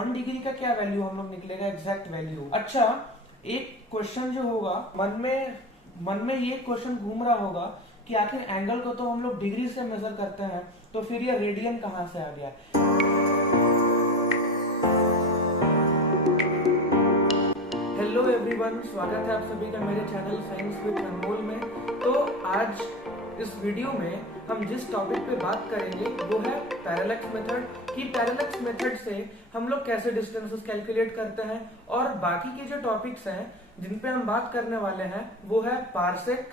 1 degree का क्या value हम लोग निकलेगा, एग्जैक्ट वैल्यू। अच्छा, एक क्वेश्चन जो होगा मन में ये क्वेश्चन घूम रहा होगा कि आखिर एंगल को तो हम लोग डिग्री से मेजर करते हैं, तो फिर ये रेडियन कहां से आ गया। हेलो एवरीवन, स्वागत है आप सभी का मेरे चैनल साइंस विद अनमोल में। तो आज इस वीडियो में हम जिस टॉपिक पे बात करेंगे वो है पैरेलैक्स मेथड, कि पैरेलैक्स मेथड से हम लोग कैसे डिस्टेंसेस कैलकुलेट करते हैं, और बाकी के जो टॉपिक्स हैं जिन पे हम बात करने वाले हैं वो है पार्सेक,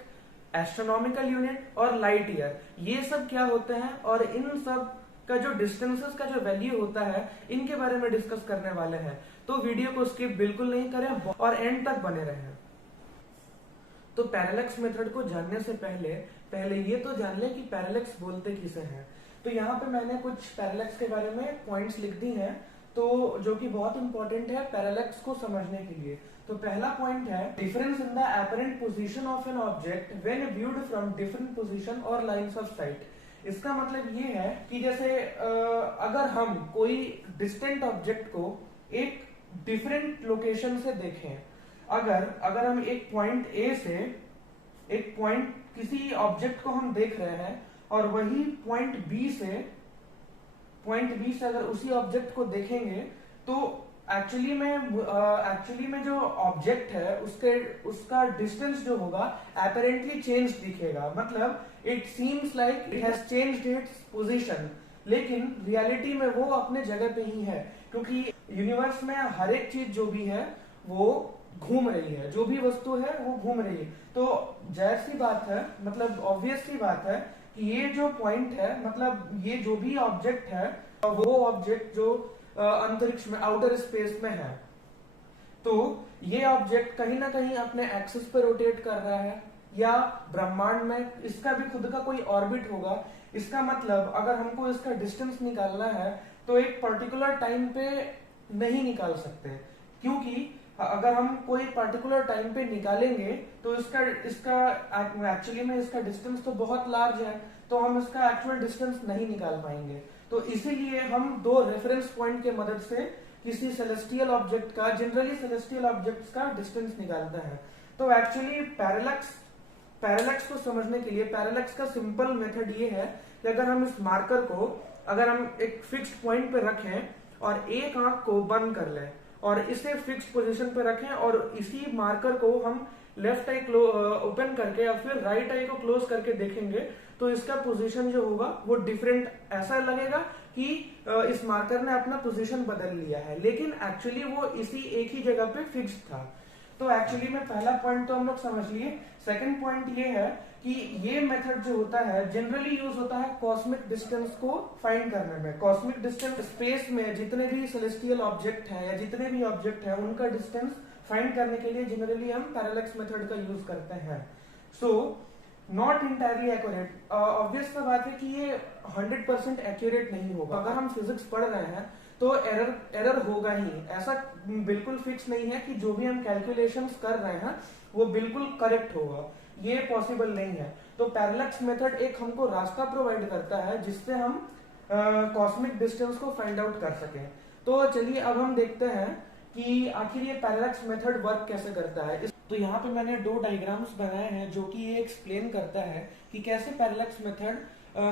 एस्ट्रोनॉमिकल यूनिट और लाइट ईयर। ये सब क्या होते हैं और इन सब का जो डिस्टेंसेस का जो वैल्यू होता है इनके बारे में डिस्कस करने वाले हैं। तो वीडियो को स्किप बिल्कुल नहीं करें और एंड तक बने रहें। तो पैरेलैक्स मेथड को जानने से पहले ये तो जान लें कि पैरेलैक्स बोलते किसे हैं। तो यहाँ पे मैंने कुछ पैरेलैक्स के बारे में पॉइंट्स लिख दी हैं, तो जो कि बहुत इंपॉर्टेंट है पैरेलैक्स को समझने के लिए। तो पहला पॉइंट है difference in the apparent position of an object when viewed from different position और लाइंस ऑफ साइट। इसका मतलब ये है कि जैसे अगर हम कोई डिस्टेंट ऑब्जेक्ट को एक डिफरेंट लोकेशन से देखें, अगर हम एक पॉइंट ए से एक पॉइंट किसी ऑब्जेक्ट को हम देख रहे हैं और वही पॉइंट बी से अगर उसी ऑब्जेक्ट को देखेंगे तो एक्चुअली में जो ऑब्जेक्ट है उसका डिस्टेंस जो होगा अपेरेंटली चेंज दिखेगा। मतलब it seems like it has changed its position, लेकिन रियलिटी में वो अपने जगह पे ही है, क्योंकि यूनिवर्स में हर एक चीज जो भी है वो घूम रही है, जो भी वस्तु है वो घूम रही है। तो जाहिर सी बात है, मतलब ऑब्वियस सी बात है कि ये जो पॉइंट है, मतलब ये जो भी ऑब्जेक्ट है वो ऑब्जेक्ट जो अंतरिक्ष में आउटर स्पेस में है, तो ये ऑब्जेक्ट कहीं ना कहीं अपने एक्सिस पे रोटेट कर रहा है, या ब्रह्मांड में इसका भी खुद का कोई ऑर्बिट होगा। इसका मतलब अगर हमको इसका डिस्टेंस निकालना है तो एक पर्टिकुलर टाइम पे नहीं निकाल सकते, क्योंकि अगर हम कोई पर्टिकुलर टाइम पे निकालेंगे तो इसका एक्चुअली में इसका डिस्टेंस तो बहुत लार्ज है, तो हम इसका एक्चुअल डिस्टेंस नहीं निकाल पाएंगे। तो इसीलिए हम दो रेफरेंस पॉइंट के मदद से किसी सेलेस्टियल ऑब्जेक्ट का, जनरली सेलेस्टियल ऑब्जेक्ट्स का डिस्टेंस निकालते हैं। तो एक्चुअली पैरेलैक्स को समझने के लिए पैरेलैक्स का सिंपल मेथड ये है कि अगर हम इस मार्कर को अगर हम एक फिक्स्ड पॉइंट पे रखें और एक आंख को बंद कर लें और इसे फिक्स्ड पोजीशन पे रखें और इसी मार्कर को हम लेफ्ट आई ओपन करके या फिर राइट आई को क्लोज करके देखेंगे, तो इसका पोजीशन जो होगा वो डिफरेंट ऐसा लगेगा कि इस मार्कर ने अपना पोजीशन बदल लिया है, लेकिन एक्चुअली वो इसी एक ही जगह पे फिक्स्ड था। तो एक्चुअली में पहला पॉइंट तो हम लोग समझ लिए। सेकंड पॉइंट ये है कि ये मेथड जो होता है जनरली यूज होता है कॉस्मिक डिस्टेंस को फाइंड करने में। कॉस्मिक डिस्टेंस स्पेस में जितने भी सेलेस्टियल ऑब्जेक्ट हैं या जितने भी ऑब्जेक्ट हैं उनका डिस्टेंस फाइंड करने के लिए जनरली हम पैरेलैक्स मेथड का यूज करते हैं। So not entirely accurate, obvious सा बात है कि ये 100% एक्यूरेट नहीं होगा। अगर हम फिजिक्स पढ़ रहे हैं तो एरर होगा ही, ऐसा बिल्कुल फिक्स नहीं है कि जो भी हम कैलकुलेशंस कर रहे हैं वो बिल्कुल करेक्ट होगा, ये पॉसिबल नहीं है। तो पैरेलैक्स मेथड एक हमको रास्ता प्रोवाइड करता है जिससे हम कॉस्मिक डिस्टेंस को फाइंड आउट कर सकें। तो चलिए अब हम देखते हैं कि आखिर ये पैरेलैक्स मेथड वर्क कैसे करता है। तो यहाँ पे मैंने दो डायग्राम्स बनाए हैं जो कि ये एक्सप्लेन करता है कि कैसे पैरेलैक्स मेथड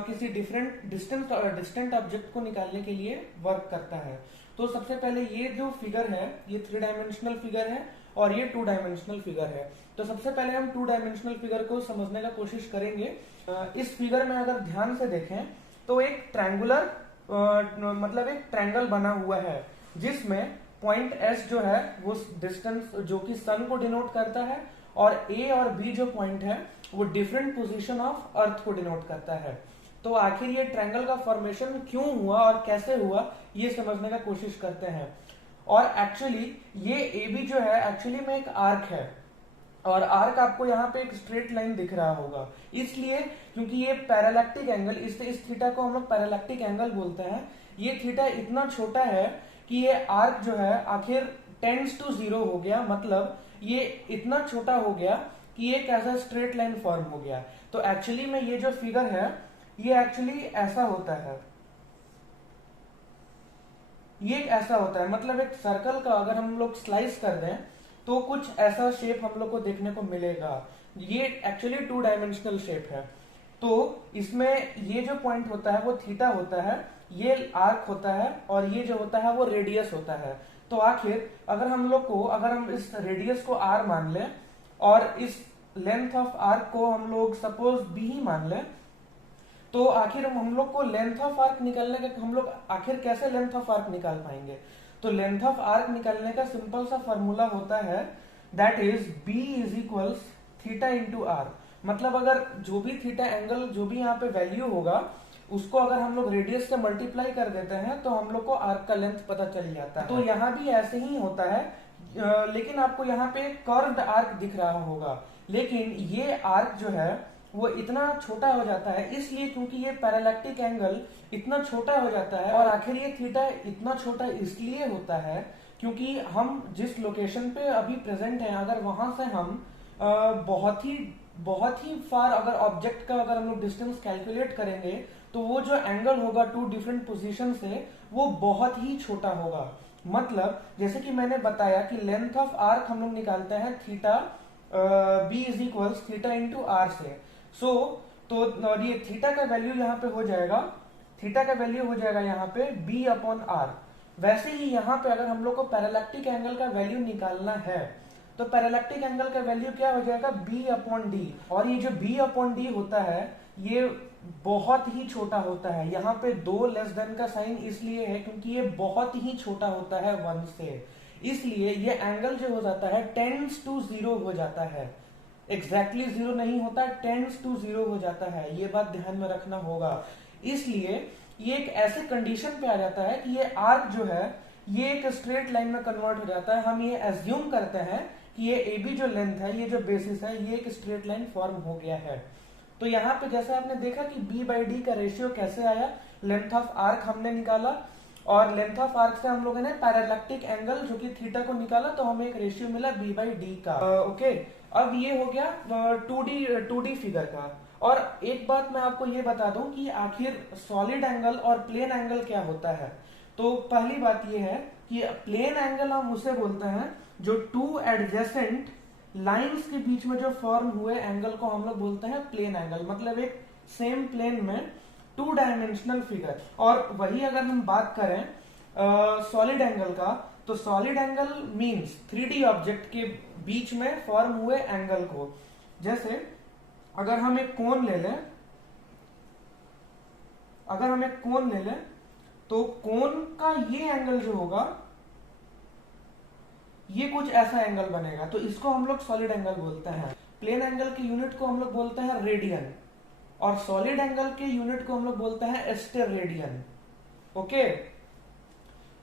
किसी डिस्टेंट ऑब्जेक्ट को निकालने के लिए वर्क करता है। तो सबसे पहले ये जो फिगर है ये 3 डायमेंशनल फिगर है और ये 2 डायमेंशनल फिगर है। तो सबसे पहले हम 2 डायमेंशनल फिगर को समझने का कोशिश करेंगे। इस फिगर में अगर ध्यान से देखें तो एक ट्रायंगुलर मतलब एक ट्रायंगल बना हुआ है जिसमें पॉइंट एस जो है वो डिस्टेंस जो कि सन को डिनोट करता है, और ए और बी जो पॉइंट है वो डिफरेंट पोजीशन ऑफ अर्थ को डिनोट करता है। तो आखिर ये ट्रायंगल का फॉर्मेशन क्यों हुआ और कैसे हुआ ये समझने का कोशिश करते हैं। और एक्चुअली ये ए बी जो है एक्चुअली में एक आर्क है, और आर्क आपको यहाँ पे एक स्ट्रेट लाइन दिख रहा होगा, इसलिए क्योंकि ये पैरालैक्टिक एंगल, इस थीटा को हम लोग पैरालैक्टिक एंगल बोलते हैं। ये थीटा इतना छोटा है कि ये आर्क जो है आखिर टेंड्स टू 0 हो गया, मतलब ये इतना छोटा हो गया कि ये कैसा स्ट्रेट लाइन फॉर्म हो गया। तो एक्चुअली में ये जो फिगर है ये एक्चुअली ऐसा होता है। ये ऐसा होता है, मतलब एक सर्कल का अगर हम लोग स्लाइस कर दें तो कुछ ऐसा शेप हम लोग को देखने को मिलेगा। ये एक्चुअली 2 डायमेंशनल शेप है। तो इसमें ये जो पॉइंट होता है वो थीटा होता है, ये आर्क होता है, और ये जो होता है वो रेडियस होता है। तो आखिर अगर हम इस रेडियस को आर मान लें और इस लेंथ ऑफ आर्क को हम लोग सपोज बी ही मान लें, तो आखिर हम लोग को लेंथ ऑफ आर्क निकालने का हम लोग आखिर कैसे लेंथ ऑफ आर्क निकाल पाएंगे? तो लेंथ ऑफ आर्क निकालने का सिंपल सा फॉर्मूला होता है, that is B is equals theta into R. मतलब अगर जो भी थीटा एंगल, जो भी यहाँ पे वैल्यू होगा, उसको अगर हम लोग रेडियस से मल्टीप्लाई कर देते हैं तो हम लोग को आर्क का लेंथ पता चल जाता है। तो यहाँ भी ऐसे ही होता है, लेकिन आपको यहाँ पे कर्व्ड आर्क दिख रहा होगा, लेकिन ये आर्क जो है वो इतना छोटा हो जाता है इसलिए क्योंकि ये पैरालैक्टिक एंगल इतना छोटा हो जाता है। और आखिर ये थीटा इतना छोटा इसलिए होता है क्योंकि हम जिस लोकेशन पे अभी प्रेजेंट हैं, अगर वहां से हम बहुत ही फार अगर ऑब्जेक्ट का अगर हम लोग डिस्टेंस कैलकुलेट करेंगे तो वो जो एंगल होगा 2 डिफरेंट पोजीशन से वो बहुत ही छोटा होगा। मतलब जैसे कि मैंने बताया कि लेंथ ऑफ आर्क हम लोग निकालते हैं theta B is equals theta into R से। तो ये थीटा का वैल्यू यहाँ पे हो जाएगा, थीटा का वैल्यू हो जाएगा यहाँ पे बी अपॉन आर। वैसे ही यहाँ पे अगर हम लोग को पैरालैक्टिक एंगल का वैल्यू निकालना है तो पैरालैक्टिक एंगल का वैल्यू क्या हो जाएगा? B upon D. और ये जो बी अपॉन डी होता है ये बहुत ही छोटा होता है। यहाँ पे 2 लेस देन का साइन इसलिए है क्योंकि ये बहुत ही छोटा होता है 1 से, इसलिए ये एंगल जो हो जाता है टेंड्स टू 0 हो जाता है। एग्जैक्टली 0 नहीं होता, टेंड्स टू 0 हो जाता है, ये बात ध्यान में रखना होगा। इसलिए ये एक ऐसे कंडीशन पे आ जाता है कि ये आर्क जो है ये एक स्ट्रेट लाइन में कन्वर्ट हो जाता है। हम ये एज्यूम करते हैं कि ये ए बी जो लेंथ है, ये जो बेसिस है, ये एक स्ट्रेट लाइन फॉर्म हो गया है। तो यहाँ पे जैसे आपने देखा कि बी बाई डी का रेशियो कैसे आया, लेंथ ऑफ आर्क हमने निकाला और लेंथ ऑफ आर्क से हम लोगों ने पैरालैक्टिक एंगल जो कि थीटा को निकाला, तो हमें एक रेशियो मिला बी बाई डी का। ओके, अब ये हो गया 2D फिगर का। और एक बात मैं आपको ये बता दूं कि आखिर सॉलिड एंगल और प्लेन एंगल क्या होता है। तो पहली बात ये है कि प्लेन एंगल हम उसे बोलते हैं जो 2 एडजेसेंट लाइंस के बीच में जो फॉर्म हुए एंगल को हम लोग बोलते हैं प्लेन एंगल। मतलब एक सेम प्लेन में 2 डायमेंशनल फिगर। और वही अगर हम बात करें सॉलिड एंगल का, तो solid angle means 3D object के बीच में फॉर्म हुए एंगल को। जैसे अगर हम एक कोन ले लें, तो कोन का ये एंगल जो होगा ये कुछ ऐसा एंगल बनेगा, तो इसको हम लोग सॉलिड एंगल बोलते हैं। प्लेन एंगल के यूनिट को हम लोग बोलते हैं रेडियन, और सॉलिड एंगल के यूनिट को हम लोग बोलते हैं एस्टेरेडियन। ओके,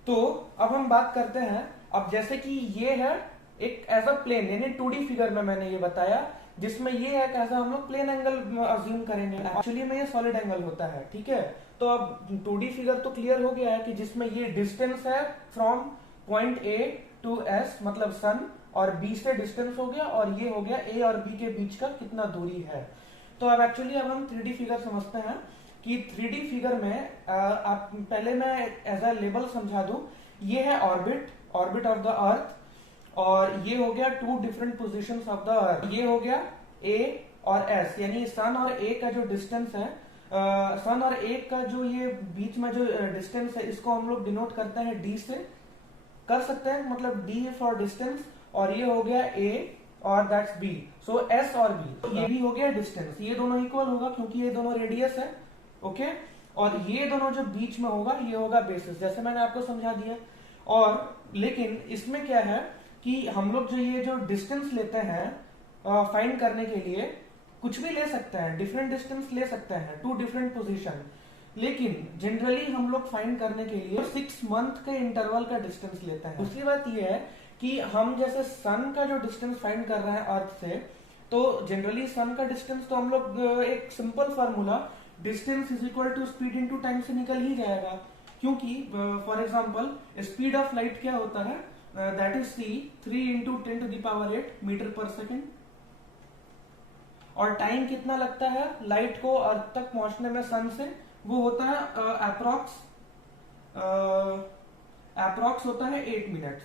तो अब हम बात करते हैं, अब जैसे कि ये है एक ऐसा प्लेन, यानी 2D फिगर में मैंने ये बताया जिसमें ये है कैसा हम लोग प्लेन एंगल अज्यूम करेंगे, एक्चुअली में ये सॉलिड एंगल होता है। ठीक है, तो अब 2D फिगर तो क्लियर हो गया है कि जिसमें ये डिस्टेंस है from point A to S, मतलब सन, और बी से डिस्टेंस हो गया, और ये हो गया ए और बी के बीच का कितना दूरी है। तो अब एक्चुअली अब हम 3D फिगर समझते हैं कि 3D फिगर में आप पहले मैं एज अ लेबल समझा दूं, ये है ऑर्बिट ऑफ द अर्थ, और ये हो गया 2 different positions of the earth. ये हो गया ए और एस, यानी सन और ए का जो डिस्टेंस है, सन और ए का जो ये बीच में जो डिस्टेंस है, इसको हम लोग डिनोट करते हैं डी से, कर सकते हैं, मतलब डी फॉर डिस्टेंस। और ये हो गया ए और दैट्स बी, सो एस और बी, ये भी हो गया डिस्टेंस। ये दोनों इक्वल होगा क्योंकि ये दोनों रेडियस है। ओके, और ये दोनों जो बीच में होगा ये होगा बेसिस, जैसे मैंने आपको समझा दिया। और लेकिन इसमें क्या है कि हम लोग जो ये जो डिस्टेंस लेते हैं फाइंड करने के लिए, कुछ भी ले सकते हैं, डिफरेंट डिस्टेंस ले सकते हैं, 2 डिफरेंट पोजीशन, लेकिन जनरली हम लोग फाइंड करने के लिए 6 मंथ के इंटरवल का डिस्टेंस लेते हैं। दूसरी बात यह है कि हम जैसे सन का जो डिस्टेंस फाइंड कर रहे हैं अर्थ से, तो जनरली सन का डिस्टेंस तो हम लोग एक simple formula distance is equal to speed into time से निकल ही जाएगा, क्योंकि for example speed of light क्या होता है, that is C 3 into 10⁸ metre पर सेकेंड। और टाइम कितना लगता है लाइट को अर्थ तक पहुंचने में सन से, वो होता है अप्रोक्स अप्रोक्स होता है 8 मिनट्स,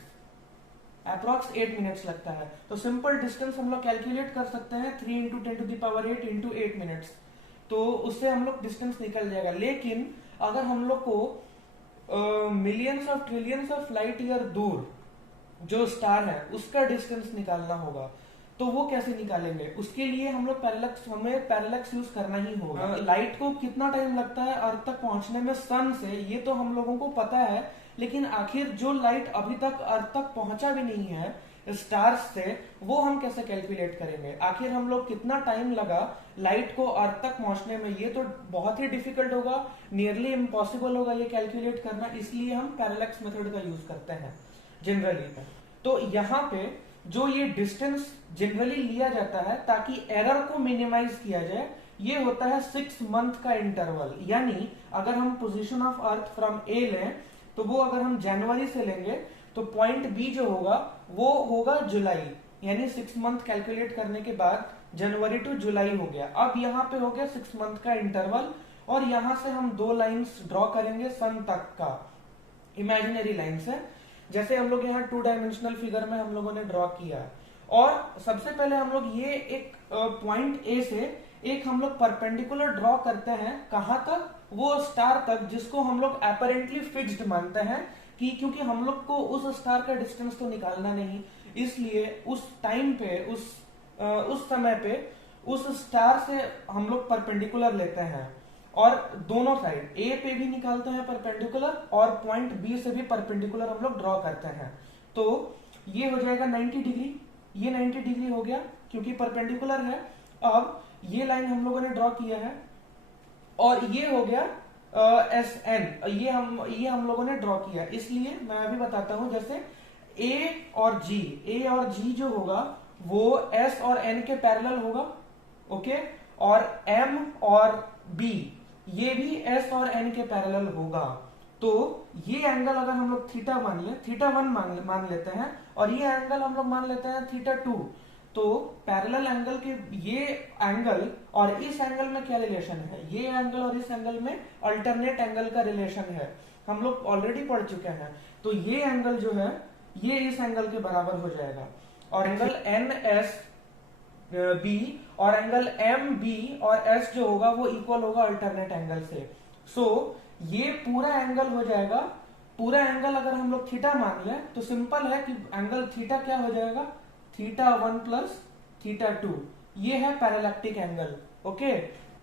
अप्रोक्स 8 मिनट्स लगता है। तो सिंपल डिस्टेंस हम लोग कैलकुलेट कर सकते हैं 3 इंटू 10⁸ इंटू 8 मिनट्स, तो उससे हम लोग डिस्टेंस निकल जाएगा। लेकिन अगर हम लोग को millions of trillions of light year दूर जो स्टार है उसका डिस्टेंस निकालना होगा, तो वो कैसे निकालेंगे? उसके लिए हमें पैरेलक्स यूज करना ही होगा। लाइट को कितना टाइम लगता है अर्थ तक पहुंचने में सन से, ये तो हम लोगों को पता है, लेकिन आखिर जो लाइट अभी तक अर्थ तक पहुंचा भी नहीं है स्टार्स से, वो हम कैसे कैलकुलेट करेंगे? आखिर हम लोग कितना टाइम लगा लाइट को अर्थ तक पहुंचने में, ये तो बहुत ही डिफिकल्ट होगा, नियरली इम्पॉसिबल होगा ये कैलकुलेट करना। इसलिए हम पैरेलक्स मेथड का यूज करते हैं जनरली। तो यहाँ पे जो ये डिस्टेंस जनरली लिया जाता है ताकि एरर को मिनिमाइज किया जाए, ये होता है 6 मंथ का इंटरवल। यानी अगर हम पोजीशन ऑफ अर्थ फ्रॉम ए लें, तो वो अगर हम जनवरी से लेंगे तो पॉइंट बी जो होगा वो होगा जुलाई, यानी 6 मंथ कैलकुलेट करने के बाद जनवरी टू जुलाई हो गया। अब यहाँ पे हो गया 6 मंथ का इंटरवल, और यहां से हम 2 लाइंस ड्रॉ करेंगे सन तक का, इमेजिनरी लाइंस है, जैसे हम लोग यहाँ 2 डायमेंशनल फिगर में हम लोगों ने ड्रॉ किया। और सबसे पहले हम लोग ये एक पॉइंट ए से एक हम लोग परपेंडिकुलर ड्रॉ करते हैं, कहां तक? वो स्टार तक जिसको हम लोग अपैरेंटली फिक्स्ड मानते हैं, कि क्योंकि हम लोग को उस स्टार का डिस्टेंस तो निकालना नहीं, इसलिए उस टाइम पे उस समय पे उस स्टार से हम लोग परपेंडिकुलर लेते हैं, और दोनों साइड ए पे भी निकालते हैं परपेंडिकुलर, और पॉइंट बी से भी परपेंडिकुलर हम लोग ड्रॉ करते हैं। तो ये हो जाएगा 90 डिग्री, ये 90 डिग्री हो गया क्योंकि परपेंडिकुलर है। अब ये लाइन हम लोगों ने ड्रॉ किया है, और ये हो गया एस एन, ये हम लोगों ने ड्रॉ किया। इसलिए मैं अभी बताता हूं, जैसे ए और जी जो होगा वो एस और एन के पैरेलल होगा, ओके, और एम और बी ये भी एस और एन के पैरेलल होगा। तो ये एंगल अगर हम लोग थीटा वन मान लेते हैं, और ये एंगल हम लोग मान लेते हैं थीटा 2, तो पैरेलल एंगल के ये एंगल और इस एंगल में क्या रिलेशन है? ये एंगल और इस एंगल में अल्टरनेट एंगल का रिलेशन है, हम लोग ऑलरेडी पढ़ चुके हैं। तो ये एंगल जो है ये इस एंगल के बराबर हो जाएगा, और एंगल एन एस बी और एंगल एम बी और एस जो होगा वो इक्वल होगा अल्टरनेट एंगल से। सो ये पूरा एंगल हो जाएगा, पूरा एंगल अगर हम लोग थीटा मान लें तो सिंपल है कि एंगल थीटा क्या हो जाएगा? थीटा 1 प्लस थीटा 2, ये है पैरेलैक्टिक एंगल, ओके।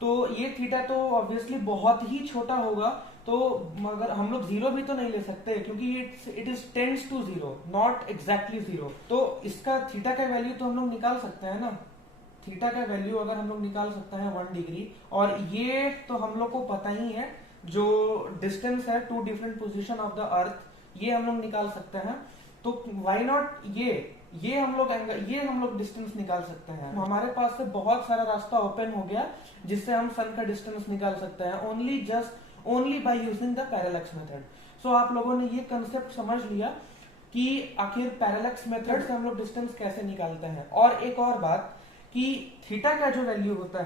तो ये थीटा तो ऑब्वियसली बहुत ही छोटा होगा, तो मगर हम लोग जीरो भी तो नहीं ले सकते क्योंकि it is tends to zero, not exactly zero. तो इसका थीटा का वैल्यू तो हम लोग निकाल सकते हैं ना, थीटा का वैल्यू अगर हम लोग निकाल सकते हैं 1 डिग्री, और ये तो हम लोग को पता ही है जो डिस्टेंस है 2 different position of the earth, ये हम लोग निकाल सकते हैं। तो व्हाई नॉट ये हम लोग डिस्टेंस निकाल सकते हैं। हमारे पास से बहुत सारा रास्ता ओपन हो गया जिससे हम सन का डिस्टेंस निकाल सकते हैं, only by using the parallax method. So आप लोगों ने ये कंसेप्ट समझ लिया कि आखिर पैरेलक्स मेथड से हम लोग डिस्टेंस कैसे निकालते हैं। और एक और बात कि थीटा का जो वैल्यू होता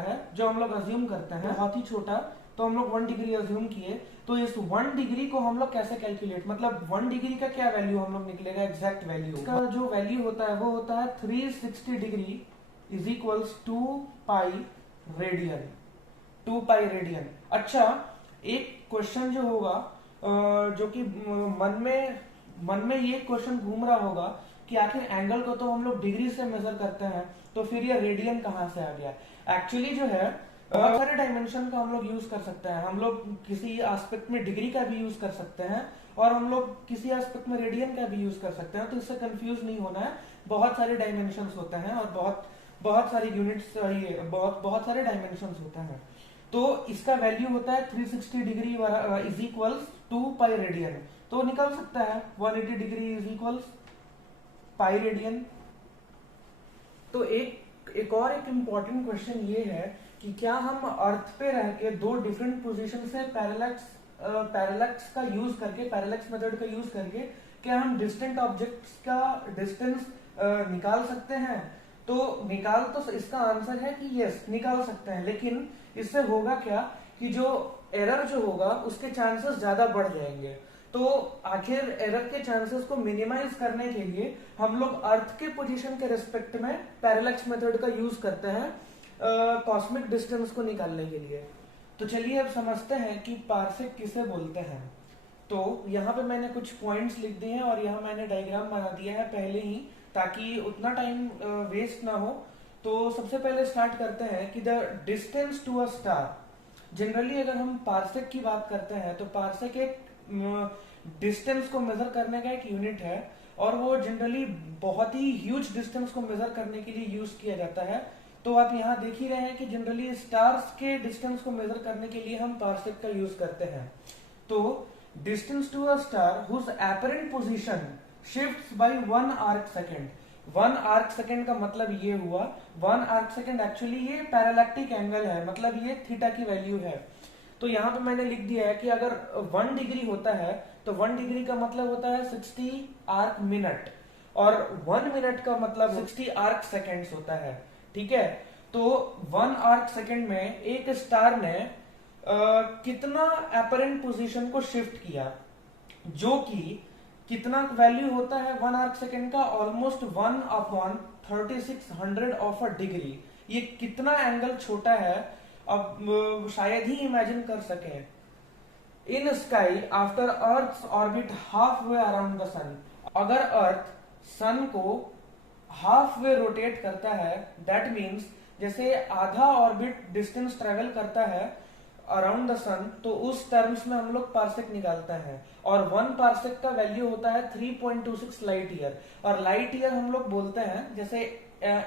है जो हम लोग अज्यूम करते हैं बहुत ही छोटा, तो हम लोग 1 डिग्री अज्यूम किए, तो इस 1 डिग्री को हम लोग कैसे कैलकुलेट, मतलब 1 डिग्री का क्या वैल्यू हम लोग निकलेगा, एग्जैक्ट वैल्यू का जो वैल्यू होता है वो होता है 360 degree is equals 2 pi radian. अच्छा, एक क्वेश्चन जो होगा जो कि मन में ये क्वेश्चन घूम रहा होगा कि आखिर एंगल को तो हम लोग डिग्री से मेजर करते हैं, तो फिर ये रेडियन कहां से आ गया? एक्चुअली जो है बहुत सारे डायमेंशन का हम लोग यूज कर सकते हैं। हम लोग किसी एस्पेक्ट में डिग्री का भी यूज कर सकते हैं, और हम लोग किसी एस्पेक्ट में रेडियन का भी यूज कर सकते हैं। तो इससे कंफ्यूज नहीं होना है, बहुत सारे डायमेंशंस होते हैं और बहुत सारे यूनिट्स, बहुत सारे डायमेंशंस होते हैं। तो इसका वैल्यू होता है 360 degree is equals 2 pi radian, तो निकल सकता है 180 degree is equals pi radian. तो एक और इम्पोर्टेंट क्वेश्चन ये है कि क्या हम अर्थ पे रह के 2 डिफरेंट पोजीशन से पैरेलक्स का यूज करके, पैरेलक्स मेथड का यूज करके क्या हम डिस्टेंट ऑब्जेक्ट्स का डिस्टेंस निकाल सकते हैं? तो इसका आंसर है कि यस, निकाल सकते हैं। लेकिन इससे होगा क्या कि जो एरर जो होगा उसके चांसेस ज्यादा बढ़ जाएंगे। तो आखिर एरर के चांसेस को मिनिमाइज करने के लिए हम लोग अर्थ के पोजीशन के रिस्पेक्ट में पैरेलक्स मेथड का यूज करते हैं कॉस्मिक डिस्टेंस को निकालने के लिए। तो चलिए अब समझते हैं कि पार्सेक किसे बोलते हैं। तो यहाँ पे मैंने कुछ पॉइंट्स लिख दिए हैं और यहाँ मैंने डायग्राम बना दिया है पहले ही, ताकि उतना टाइम वेस्ट ना हो। तो सबसे पहले स्टार्ट करते हैं कि the distance to a star. Generally अगर हम पार्सेक की बात करते हैं तो पार्सेक एक डिस्टेंस को मेजर करने का एक यूनिट है, और वो जनरली बहुत ही ह्यूज डिस्टेंस को मेजर करने के लिए यूज किया जाता है। तो आप यहाँ देख ही रहे हैं कि जनरली स्टार्स के डिस्टेंस को मेजर करने के लिए हम पार्सेक का यूज करते हैं। तो distance to a star whose apparent position shifts by 1 arc second. 1 arc second का मतलब ये हुआ, 1 आर्क सेकेंड एक्चुअली ये पैरेलैक्टिक एंगल है, मतलब ये थीटा की वैल्यू है। तो यहाँ पे मैंने लिख दिया है कि अगर 1 डिग्री होता है तो 1 डिग्री का मतलब होता है 60 आर्क मिनट, और 1 मिनट का मतलब 60 आर्क सेकेंड्स होता है। ठीक है, तो 1 आर्क सेकेंड में एक स्टार ने कितना एपरेंट पोजीशन को शिफ्ट किया, जो कि कितना वैल्यू होता है 1 आर्क सेकेंड का, ऑलमोस्ट 1/3600 ऑफ अ डिग्री। ये कितना एंगल छोटा है अब शायद ही इमेजिन कर सके। In sky after earth orbit half way around the sun. अगर अर्थ सन को हाफ वे रोटेट करता है, दैट मीन्स जैसे आधा ऑर्बिट डिस्टेंस ट्रेवल करता है अराउंड द सन, तो उस टर्म्स में हम लोग पार्सेक निकालते हैं। और 1 पार्सेक का वैल्यू होता है 3.26 लाइट ईयर। और लाइट ईयर हम लोग बोलते हैं जैसे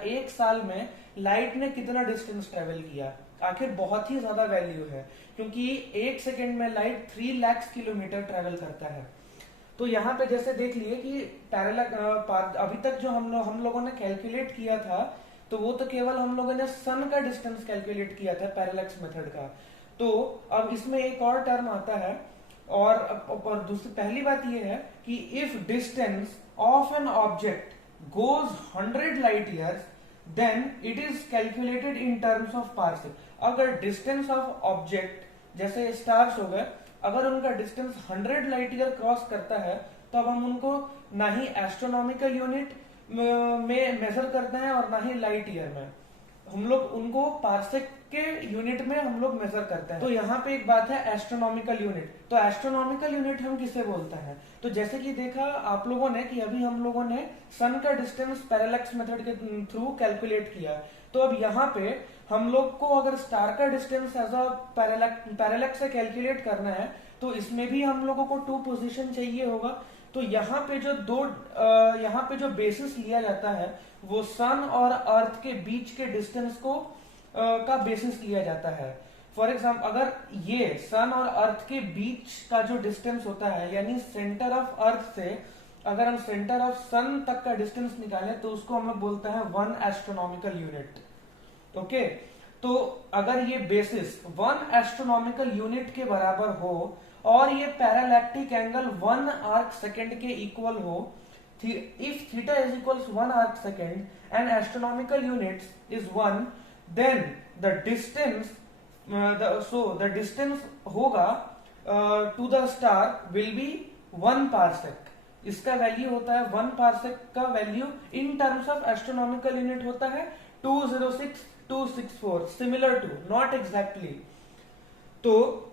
एक साल में लाइट ने कितना डिस्टेंस ट्रेवल किया। आखिर बहुत ही ज्यादा वैल्यू है, क्योंकि एक सेकेंड में लाइट 3 लाख किलोमीटर ट्रेवल करता है। तो यहाँ पे जैसे देख लिए कि अभी तक जो हम लोगों ने कैलकुलेट किया था, तो वो तो केवल हम लोगों ने सन का डिस्टेंस कैलकुलेट किया था पैरेलक्स मेथड का। तो अब इसमें एक और टर्म आता है, और दूसरी पहली बात ये है कि if distance of an object goes 100 light years, then it is calculated in terms of parsec. अगर डिस्टेंस ऑफ ऑब्जेक्ट जैसे स्टार्स हो गए, अगर उनका डिस्टेंस 100 लाइट ईयर क्रॉस करता है, तो अब हम उनको ना ही एस्ट्रोनॉमिकल यूनिट में मेजर करते हैं और ना ही लाइट ईयर में, हम लोग उनको पार्सेक के यूनिट में हम लोग मेजर करते हैं। तो यहाँ पे एक बात है एस्ट्रोनॉमिकल यूनिट। तो एस्ट्रोनॉमिकल यूनिट हम किसे बोलते हैं? तो जैसे कि देखा आप लोगों ने कि अभी हम लोगों ने सन का डिस्टेंस पैरेलक्स मेथड के थ्रू कैलकुलेट किया। तो अब यहाँ पे हम लोग को अगर स्टार का डिस्टेंस एज अ पैरेलक्स से कैलकुलेट करना है, तो इसमें भी हम लोगों को 2 पोजीशन चाहिए होगा। तो यहाँ पे जो बेसिस लिया जाता है वो सन और अर्थ के बीच के डिस्टेंस को का बेसिस लिया जाता है। फॉर एग्जाम्पल अगर ये सन और अर्थ के बीच का जो डिस्टेंस होता है, यानी सेंटर ऑफ अर्थ से अगर हम सेंटर ऑफ सन तक का डिस्टेंस निकालें, तो उसको हम लोग बोलते हैं 1 एस्ट्रोनॉमिकल यूनिट। ओके, तो अगर ये बेसिस 1 एस्ट्रोनॉमिकल यूनिट के बराबर हो और ये पैरालैक्टिक एंगल 1 आर्क सेकेंड के इक्वल हो, if theta is equals 1 arc second and astronomical units is 1, then the distance the distance होगा to the star will be 1 parsec। इसका वैल्यू होता है 1 पार्सेक का value in terms of astronomical unit होता है 206264, similar to, not exactly. तो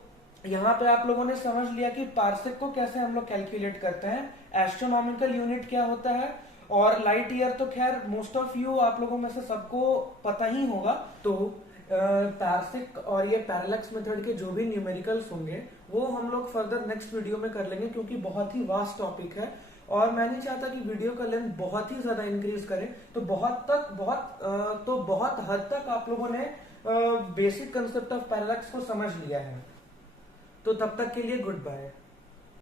यहाँ पे आप लोगों ने समझ लिया कि पार्सेक को कैसे हम लोग कैलकुलेट करते हैं, एस्ट्रोनॉमिकल यूनिट क्या होता है, और लाइट ईयर तो खैर मोस्ट ऑफ यू आप लोगों में से सबको पता ही होगा। तो पार्सेक और ये पैरेलक्स मेथड के जो भी न्यूमेरिकल्स होंगे वो हम लोग फर्दर नेक्स्ट वीडियो में कर लेंगे, क्योंकि बहुत ही वास्ट टॉपिक है और मैं नहीं चाहता कि वीडियो का लेंथ बहुत ही ज्यादा इंक्रीज करे। तो बहुत हद तक आप लोगों ने बेसिक कंसेप्ट ऑफ पैरेलक्स को समझ लिया है। तो तब तक के लिए गुड बाय।